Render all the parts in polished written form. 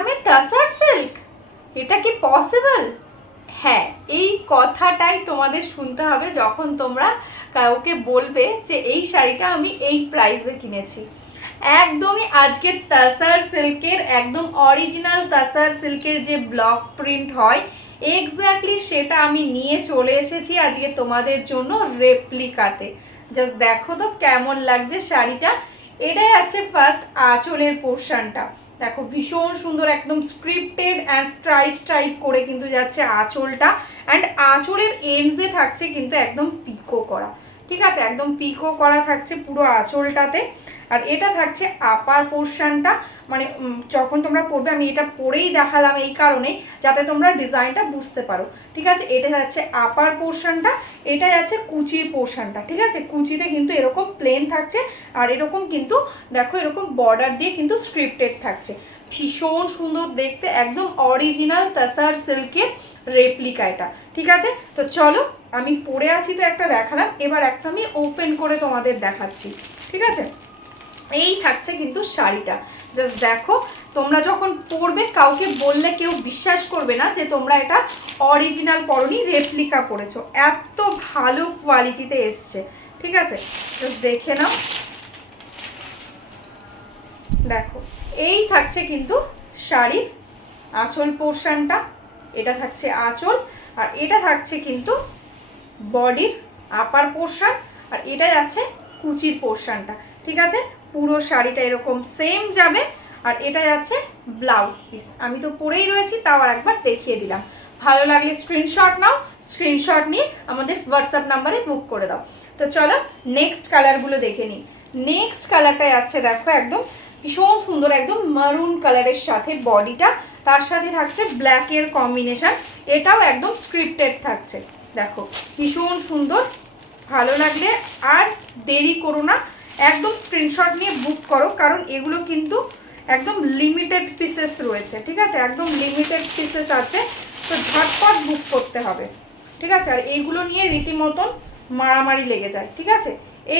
দামে তাসার সিল্ক, এটা কি পসিবল? হ্যাঁ, এই কথাটাই তোমাদের শুনতে হবে যখন তোমরা কাউকে বলবে যে এই শাড়িটা আমি এই প্রাইসে কিনেছি। একদমই আজকে তাসার সিল্কের একদম অরিজিনাল তাসার সিল্কের যে ব্লক প্রিন্ট হয় এক্স্যাক্টলি সেটা আমি নিয়ে চলে এসেছি আজকে তোমাদের জন্য রেপ্লিকাতে। জাস্ট দেখো তো কেমন লাগছে শাড়িটা। এটাই আছে ফার্স্ট আঁচলের পোর্শনটা, দেখো ভীষণ সুন্দর একদম স্ক্রিপ্টেড অ্যান্ড স্ট্রাইপ স্ট্রাইপ করে কিন্তু যাচ্ছে আঁচলটা, অ্যান্ড আঁচলের এন্ডসে থাকছে কিন্তু একদম পিকো করা, ঠিক আছে, একদম পিকো করা থাকছে পুরো আঁচলটাতে। আর এটা থাকছে আপার পোর্শনটা, মানে যখন তোমরা পরবে, আমি এটা পরেই দেখালাম এই কারণে যাতে তোমরা ডিজাইনটা বুঝতে পারো, ঠিক আছে। এটা যাচ্ছে আপার পোর্শনটা, এটা যাচ্ছে কুচির পোর্শনটা, ঠিক আছে। কুচিতে কিন্তু এরকম প্লেন থাকছে, আর এরকম কিন্তু দেখো এরকম বর্ডার দিয়ে কিন্তু স্ক্রিপ্টেড থাকছে, ভীষণ সুন্দর দেখতে, একদম অরিজিনাল তাসার সিল্কের রেপ্লিকা এটা, ঠিক আছে। তো চলো, আমি পরে আছি তো একটা দেখালাম, এবার একটা আমি ওপেন করে তোমাদের দেখাচ্ছি, ঠিক আছে। এই থাকছে কিন্তু শাড়িটা, জাস্ট দেখো, তোমরা যখন পরবে কাউকে বললে কেউ বিশ্বাস করবে না যে তোমরা এটা অরিজিনাল পরনি, রেপ্লিকা পরেছো, এত ভালো কোয়ালিটিতে এসছে, ঠিক আছে। জাস্ট দেখে নাও, দেখো এই থাকছে কিন্তু শাড়ির আঁচল পোর্শনটা, এটা থাকছে আঁচল, আর এটা থাকছে কিন্তু বডির আপার পোর্শন, আর এটা যাচ্ছে কুচির পোর্শনটা, ঠিক আছে। পুরো শাড়িটা এরকম সেম যাবে, আর এটা যাচ্ছে ব্লাউজ পিস। আমি তো পরেই রয়েছি, তাও আর একবার দেখিয়ে দিলাম। ভালো লাগলে স্ক্রিনশট নাও, স্ক্রিনশট নিয়ে আমাদের হোয়াটসঅ্যাপ নাম্বারে বুক করে দাও। তো চলো নেক্সট কালারগুলো দেখে নিই। নেক্সট কালারটা যাচ্ছে দেখো একদম ভীষণ সুন্দর, একদম মারুন কালারের সাথে বডিটা, তার সাথে থাকছে ব্ল্যাকের কম্বিনেশন, এটাও একদম স্ক্রিপ্টেড থাকছে, দেখো ভীষণ সুন্দর। ভালো লাগলে আর দেরি করো না, একদম স্ক্রিনশট নিয়ে বুক করো, কারণ এগুলো কিন্তু একদম লিমিটেড পিসেস রয়েছে, ঠিক আছে, একদম লিমিটেড পিসেস আছে, তো ঝটপট বুক করতে হবে, ঠিক আছে। আর এইগুলো নিয়ে রীতিমতন মারামারি লেগে যায়, ঠিক আছে।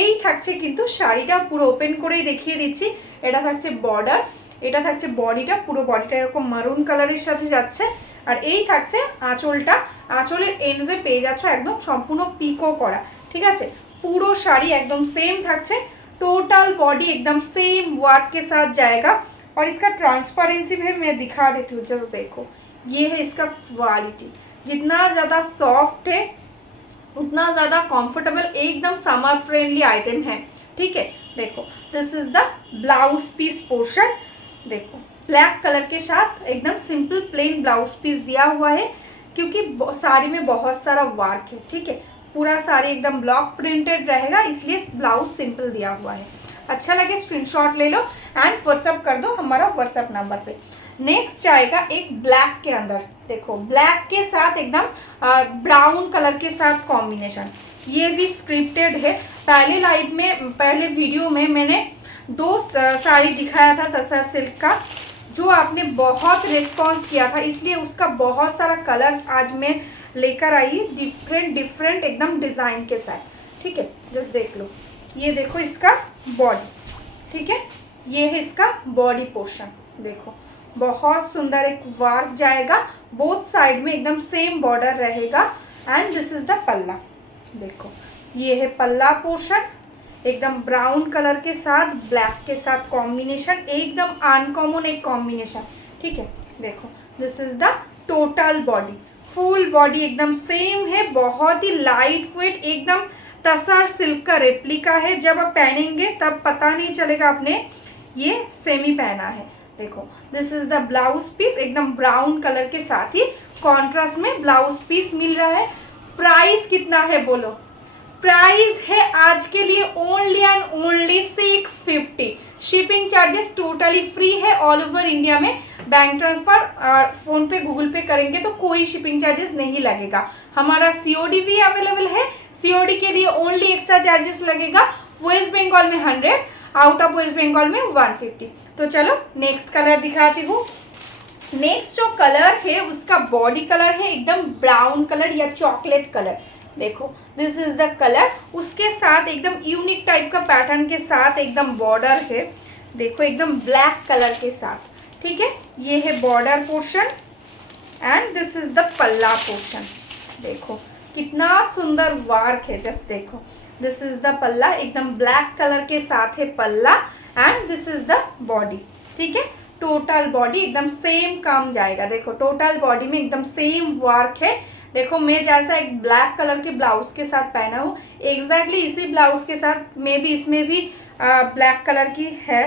এই থাকছে কিন্তু শাড়িটা, পুরো ওপেন করেই দেখিয়ে দিচ্ছি। এটা থাকছে বর্ডার, এটা থাকছে বডিটা, পুরো বডিটা এরকম মারুন কালারের সাথে যাচ্ছে, আর এই থাকছে আঁচলটা, আঁচলের এন্ডসে পেয়ে যাচ্ছ একদম সম্পূর্ণ পিকো করা, ঠিক আছে। पूरो শাড়ি एकदम सेम থাকছে, टोटल बॉडी एकदम सेम वर्क के साथ जाएगा। और इसका ट्रांसपेरेंसी भी मैं दिखा देती हूँ, जस्ट देखो ये है इसका क्वालिटी, जितना ज़्यादा सॉफ्ट है उतना ज़्यादा कंफर्टेबल, एकदम समर फ्रेंडली आइटम है, ठीक है। देखो this is the blouse piece portion, देखो ब्लैक कलर के साथ एकदम सिंपल प्लेन ब्लाउज पीस दिया हुआ है, क्योंकि साड़ी में बहुत सारा वर्क है, ठीक है। पूरा साड़ी एकदम ब्लॉक प्रिंटेड रहेगा, इसलिए ब्लाउज सिंपल दिया हुआ है। अच्छा लगे स्क्रीनशॉट ले लो एंड व्हाट्सअप कर दो हमारा व्हाट्सअप नंबर पे। नेक्स्ट आएगा एक ब्लैक के अंदर, देखो ब्लैक के साथ एकदम ब्राउन कलर के साथ कॉम्बिनेशन, ये भी स्क्रिप्टेड है। पहले लाइव में, पहले वीडियो में मैंने 2 साड़ी दिखाया था तसर सिल्क का, जो आपने बहुत रिस्पॉन्स किया था, इसलिए उसका बहुत सारा कलर्स आज मैं लेकर आई, डिफरेंट एकदम डिज़ाइन के साथ, ठीक है। जस्ट देख लो, ये देखो इसका बॉडी, ठीक है, ये है इसका बॉडी पोर्शन, देखो बहुत सुंदर एक वर्क जाएगा, बोथ साइड में एकदम सेम बॉर्डर रहेगा, एंड दिस इज द पल्ला, देखो ये है पल्ला पोर्शन, एकदम ब्राउन कलर के साथ ब्लैक के साथ कॉम्बिनेशन, एकदम अनकॉमन एक कॉम्बिनेशन, ठीक है। देखो this is the total body, full body एकदम सेम है, बहुत ही लाइट वेट, एकदम तसर सिल्क का रेप्लिका है। जब आप पहनेंगे तब पता नहीं चलेगा आपने ये सेमी पहना है। देखो this is the blouse piece, एकदम ब्राउन कलर के साथ ही कॉन्ट्रास्ट में ब्लाउज पीस मिल रहा है। प्राइस कितना है बोलो? प्राइस है आज के लिए only and only 650, shipping charges totally free है ऑल ओवर इंडिया में। बैंक ट्रांसफर और फ़ोन पे गूगल पे करेंगे तो कोई शिपिंग चार्जेस नहीं लगेगा। हमारा सीओडी भी अवेलेबल है, सीओडी के लिए ओनली एक्स्ट्रा चार्जेस लगेगा, वेस्ट बंगाल में 100, आउट ऑफ वेस्ट बंगाल में 150। तो चलो नेक्स्ट कलर दिखाती हूँ। नेक्स्ट जो कलर है उसका बॉडी कलर है एकदम ब्राउन कलर या चॉकलेट कलर, देखो दिस इज द कलर, उसके साथ एकदम यूनिक टाइप का पैटर्न के साथ एकदम बॉर्डर है, देखो एकदम ब्लैक कलर के साथ, ठीक है, ये है border portion and this is the पल्ला पोर्शन। देखो कितना सुंदर वर्क है, जस्ट देखो, दिस इज द पल्ला, एकदम ब्लैक कलर के साथ है पल्ला and this is the body. ठीक है, टोटल बॉडी एकदम सेम काम जाएगा। देखो टोटल बॉडी में एकदम सेम वर्क है। देखो मैं जैसा एक ब्लैक कलर के ब्लाउज के साथ पहना हूँ, एग्जैक्टली इसी ब्लाउज के साथ में भी इसमें भी ब्लैक कलर की है,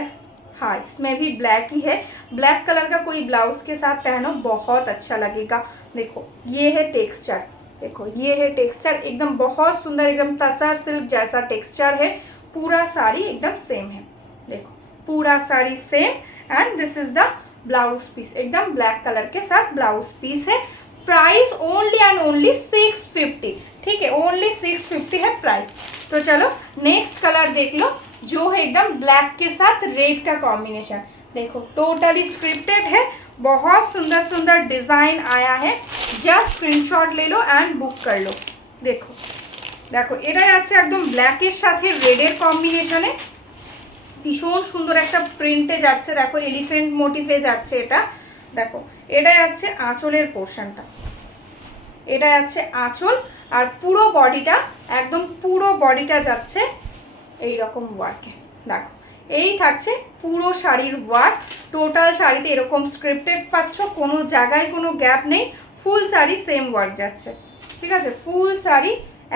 हाँ इसमें भी ब्लैक ही है। ब्लैक कलर का कोई ब्लाउज के साथ पहनो बहुत अच्छा लगेगा। देखो ये है टेक्सचर, देखो ये है टेक्सचर, एकदम बहुत सुंदर, एकदम तसर सिल्क जैसा टेक्सचर है। पूरा साड़ी एकदम सेम है, देखो पूरा sari same and this is the blouse piece, एकदम ब्लैक कलर के साथ ब्लाउज पीस है। प्राइस ओनली एंड ओनली 650, ठीक है, ओनली 650 है प्राइस। तो चलो नेक्स्ट कलर देख लो, जो है एकदम ब्लैक के साथ रेड का कॉम्बिनेशन। देखो टोटली स्क्रिप्टेड है, बहुत सुंदर सुंदर डिजाइन आया है। जस्ट स्क्रीनशॉट ले लो एंड बुक कर लो। देखो देखो এটাই আছে একদম ব্ল্যাকের সাথে রেডের কম্বিনেশনে, ভীষণ সুন্দর একটা প্রিন্টে যাচ্ছে। দেখো এলিফ্যান্ট মোটিভে যাচ্ছে এটা। দেখো এটাই আছে আঁচলের পোর্শনটা, এটাই আছে আঁচল, আর পুরো বডিটা একদম পুরো বডিটা যাচ্ছে এই রকম ওয়ার্কে। দেখো এই থাকছে পুরো শাড়ির ওয়ার্ক। টোটাল শাড়িতে এরকম স্ক্রিপ্টেড পাচ্ছ, কোনো জায়গায় কোনো গ্যাপ নেই, ফুল শাড়ি সেম ওয়ার্ক যাচ্ছে। ঠিক আছে, ফুল শাড়ি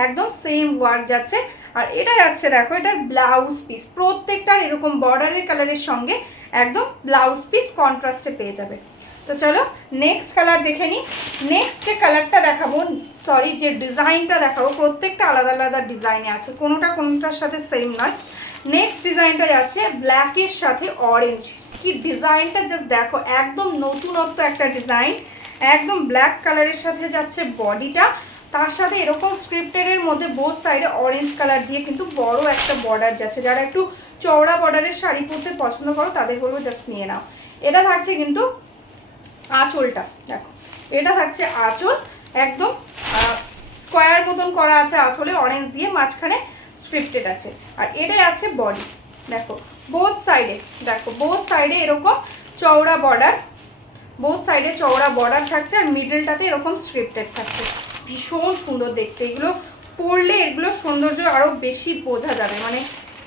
একদম সেম ওয়ার্ক যাচ্ছে। আর এটা যাচ্ছে দেখো এটার ব্লাউজ পিস, প্রত্যেকটার এরকম বর্ডারের কালারের সঙ্গে একদম ব্লাউজ পিস কন্ট্রাস্টে পেয়ে যাবে। তো চলো নেক্সট কালার দেখে নিই। নেক্সট যে কালারটা দেখাবো, সরি যে ডিজাইনটা দেখাবো, প্রত্যেকটা আলাদা আলাদা ডিজাইনে আছে, কোনোটা কোনোটার সাথে সেম নয়। নেক্সট ডিজাইনটা যাচ্ছে ব্ল্যাকের সাথে অরেঞ্জ। কি ডিজাইনটা জাস্ট দেখো, একদম নতুনত্ব একটা ডিজাইন, একদম ব্ল্যাক কালারের সাথে যাচ্ছে বডিটা, তার সাথে এরকম স্ক্রিপ্টেডের মধ্যে বোথ সাইডে অরেঞ্জ কালার দিয়ে কিন্তু বড় একটা বর্ডার যাচ্ছে। যারা একটু চওড়া বর্ডারের শাড়ি পরতে পছন্দ করো তাদের বলবো জাস্ট নিয়ে নাও। এটা থাকছে কিন্তু আঁচলটা, দেখো এটা থাকছে আঁচল, একদম স্কোয়ার মতন করা আছে আঁচলে অরেঞ্জ দিয়ে, মাঝখানে স্ক্রিপ্টেড আছে। আর এটাই আছে বডি, দেখো বোথ সাইডে, দেখো বোথ সাইডে এরকম চওড়া বর্ডার, বোথ সাইডে চওড়া বর্ডার থাকছে আর মিডলটাতে এরকম স্ক্রিপ্টেড থাকছে। ভীষণ সুন্দর দেখতে, এগুলো পরলে এগুলো সৌন্দর্য আরও বেশি বোঝা যাবে, মানে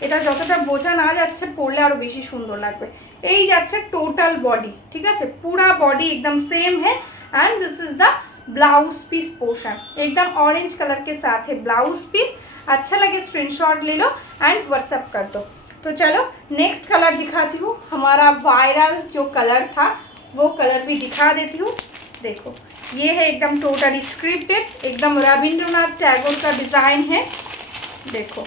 এটা যতটা বোঝা না যাচ্ছে পরলে আরও বেশি সুন্দর লাগবে। এই যাচ্ছে টোটাল বডি, ঠিক আছে, पूरा बॉडी एकदम सेम है and this is the blouse piece portion, एकदम ऑरेंज कलर के साथ है ब्लाउज पीस। अच्छा लगे स्क्रीनशॉट ले लो एंड व्हाट्सएप कर दो। तो चलो नेक्स्ट कलर दिखाती हूँ, हमारा वायरल जो कलर था वो कलर भी दिखा देती हूँ। देखो ये है एकदम टोटली स्क्रिप्टेड, एकदम रविंद्रनाथ टैगोर का डिज़ाइन है। देखो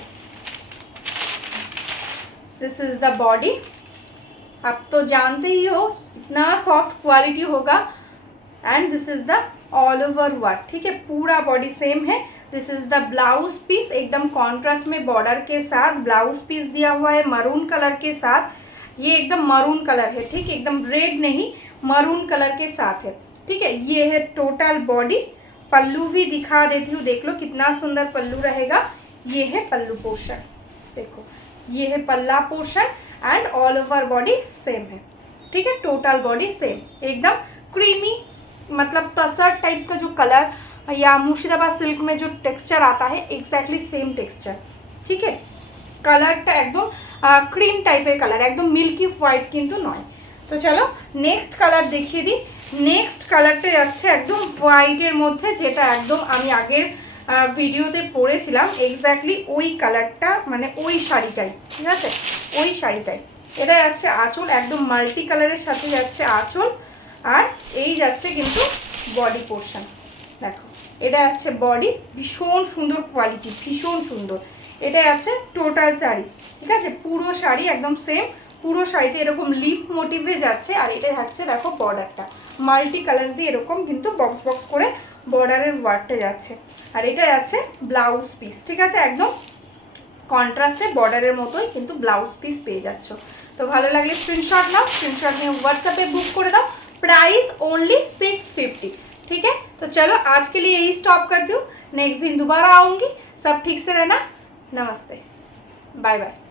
दिस इज द बॉडी, आप तो जानते ही हो इतना सॉफ्ट क्वालिटी होगा and this is the all over work, ठीक है, पूरा बॉडी सेम है। This is the blouse piece, एकदम कॉन्ट्रास्ट में बॉर्डर के साथ ब्लाउज पीस दिया हुआ है मरून कलर के साथ। ये एकदम मरून कलर है, ठीक है, एकदम रेड नहीं मरून कलर के साथ है, ठीक है। ये है टोटल बॉडी। पल्लू भी दिखा देती हूँ, देख लो कितना सुंदर पल्लू रहेगा। ये है पल्लू पोर्शन, देखो ये है पल्ला portion and all over body same है, ठीक है, टोटल बॉडी सेम, एकदम क्रीमी, मतलब तसर टाइप का जो कलर या मुर्शिदाबाद सिल्क में जो टेक्सचर आता है एग्जैक्टली सेम टेक्सचर, ठीक है। कलरটা একদম ক্রিম টাইপের কালার, একদম মিল্কি হোয়াইট কিন্তু নয়। তো চলো নেক্সট কালার দেখিয়ে দিই। নেক্সট কালারটা যাচ্ছে একদম হোয়াইটের মধ্যে, যেটা একদম আমি আগের ভিডিওতে পরেছিলাম এক্স্যাক্টলি ওই কালারটা, মানে ওই শাড়িটাই, ঠিক আছে, ওই শাড়িটাই। এটা যাচ্ছে আঁচল, একদম মাল্টি কালারের সাথে যাচ্ছে আঁচল, আর এই যাচ্ছে কিন্তু বডি পোর্শন। দেখো এটা যাচ্ছে বডি, ভীষণ সুন্দর কোয়ালিটি, ভীষণ সুন্দর। এটা আছে টোটাল শাড়ি, ঠিক আছে, পুরো শাড়ি একদম সেম, পুরো শাড়িতে এরকম লিফ মোটিভে যাচ্ছে। আর এটা থাকছে দেখো বর্ডারটা মাল্টি কালার্স দিয়ে এরকম কিন্তু বক্স বক্স করে বর্ডারের ওয়ার্কটা যাচ্ছে। আর এটা যাচ্ছে ব্লাউজ পিস, ঠিক আছে, একদম কন্ট্রাস্টে বর্ডারের মতোই কিন্তু ব্লাউজ পিস পেয়ে যাচ্ছ। তো ভালো লাগলে স্ক্রিনশॉट নাও, স্ক্রিনশॉट নিয়ে व्हाट्सएप बुक করে দাও। प्राइस ओनली 650, ठीक है। तो चलो आज के लिए यही स्टॉप करती हूँ, नेक्स्ट दिन दोबारा आऊँगी। सब ठीक से रहना, नमस्ते, बाय बाय।